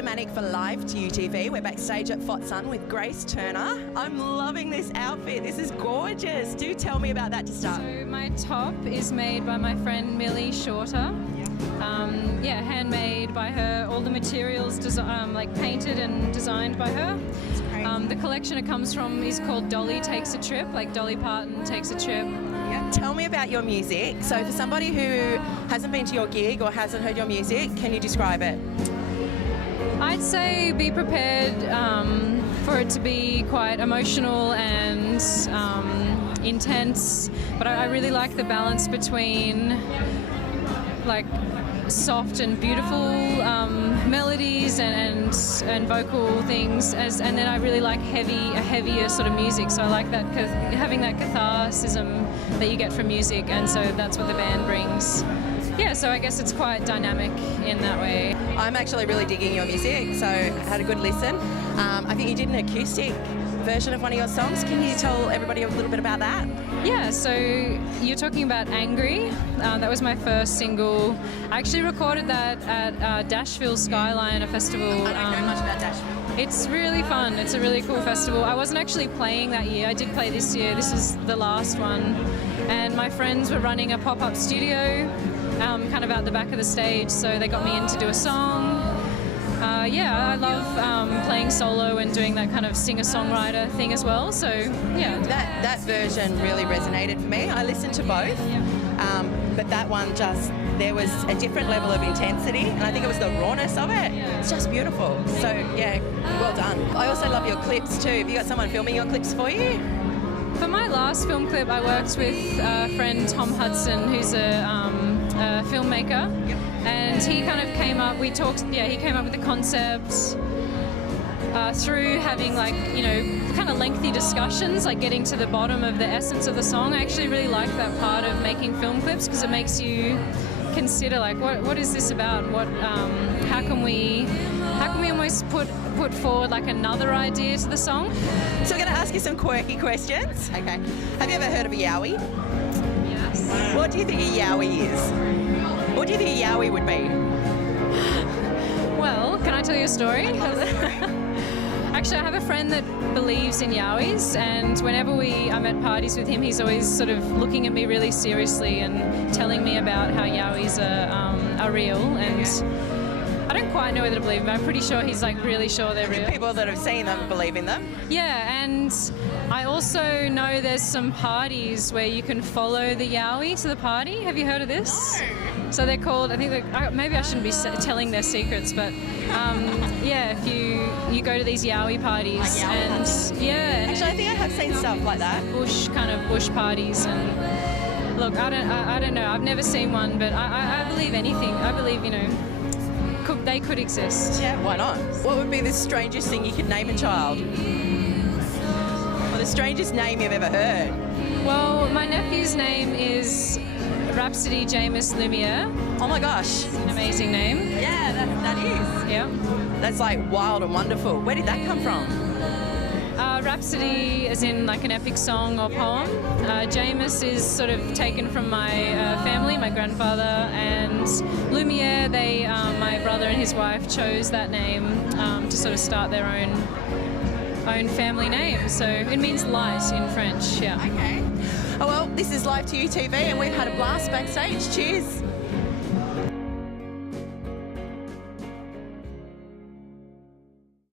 Manic for Live2UTV. We're backstage at FotSun with Grace Turner. I'm loving this outfit. This is gorgeous. Do tell me about that to start. So my top is made by my friend Millie Shorter. Handmade by her. All the materials painted and designed by her. The collection it comes from is called Dolly Takes a Trip, like Dolly Parton Takes a Trip. Tell me about your music. So for somebody who hasn't been to your gig or hasn't heard your music, can you describe it? I'd say be prepared for it to be quite emotional and intense, but I really like the balance between like soft and beautiful melodies and vocal things, and then I really like heavier sort of music. So I like that having that catharsis that you get from music, and so that's what the band brings. Yeah, so I guess it's quite dynamic in that way. I'm actually really digging your music, so I had a good listen. I think you did an acoustic version of one of your songs. Can you tell everybody a little bit about that? Yeah, so you're talking about Angry. That was my first single. I actually recorded that at Dashville Skyliner Festival. I don't know much about Dashville. It's really fun. It's a really cool festival. I wasn't actually playing that year. I did play this year. This is the last one. And my friends were running a pop-up studio kind of out the back of the stage, so they got me in to do a song. I love playing solo and doing that kind of singer-songwriter thing as well, so yeah. That version really resonated for me. I listened to both, but that one there was a different level of intensity, and I think it was the rawness of it. It's just beautiful. So yeah, well done. I also love your clips too. Have you got someone filming your clips for you? For my last film clip, I worked with a friend, Tom Hudson, who's a filmmaker, and he kind of came up, he came up with the concept through having kind of lengthy discussions, like getting to the bottom of the essence of the song. I actually really like that part of making film clips because it makes you consider what is this about? How can we almost put forward like another idea to the song? So I'm going to ask you some quirky questions. Okay. Have you ever heard of a Yowie? Yes. What do you think a Yowie is? What do you think a Yowie would be? Well, can I tell you a story? Actually, I have a friend that believes in Yowies, and whenever I'm at parties with him, he's always sort of looking at me really seriously and telling me about how Yowies are real. And I don't quite know whether to believe him, but I'm pretty sure he's really sure they're real. People that have seen them believe in them. Yeah, and I also know there's some parties where you can follow the Yowie to the party. Have you heard of this? No. So they're called, I think, maybe I shouldn't be telling their secrets, but if you go to these Yowie parties, Actually, I think I have seen stuff like that. Bush parties, and look, I don't know, I've never seen one, but I believe anything. I believe, they could exist. Yeah, why not? What would be the strangest thing you could name a child? Or the strangest name you've ever heard? Well, my nephew's name is Rhapsody Jameis Lumiere. Oh my gosh. It's an amazing name. Yeah, that is. Yeah. That's wild and wonderful. Where did that come from? Rhapsody as in an epic song or poem. Jameis is sort of taken from my family, my grandfather, and Lumiere, my brother and his wife chose that name to sort of start their own family name. So it means light in French, yeah. Okay. Oh well, this is Live2UTV and we've had a blast backstage. Cheers.